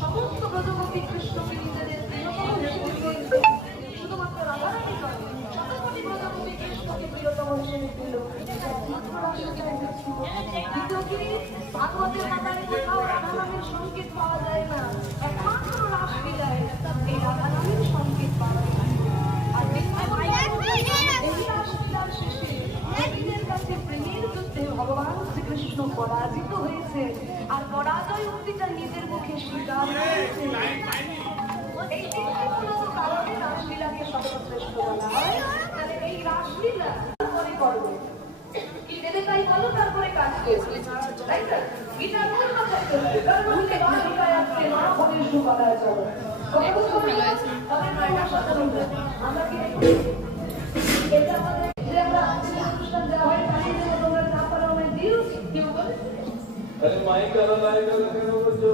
সমস্ত ব্রজগোপী কৃষ্ণকে নিজেদের শুধুমাত্র রাধারানী নয়, শতকোটি ব্রজগোপী কৃষ্ণকে প্রিয়তম হিসেবে দিল। ভাগবতের মাতারে কোথাও রাধারানীর সংকেত পাওয়া যায় না, একমাত্র রাসলীলায় এই রাধারানীর সংকেত পাওয়া যায়। আর এই রাসলীলার শেষে নিজের কাছে প্রেমের যুদ্ধে ভগবান শ্রীকৃষ্ণ পরাজিত হয়েছে, আর পরাজয় উক্তিটা নিজের মুখে স্বীকার করেছে। এই তিনটি কারণে রাসলীলাকে সর্বশ্রেষ্ঠ বলা হয়। তাহলে এই রাসলীলা পরে করবে কি দেবে তাই বলো, তারপরে কাজ করবে, তাই না? গীতার মূল কথা করবে, তার মধ্যে বাহিকা আছে মা হরির সুকথা চলে। আমরা কি এটা আমাদের যে আমরা অনুষ্ঠান দেওয়া হয় তাই যেন তোমরা না পারো আমায় দিও, কেউ বলে মাইক আলাদা কেন করছো?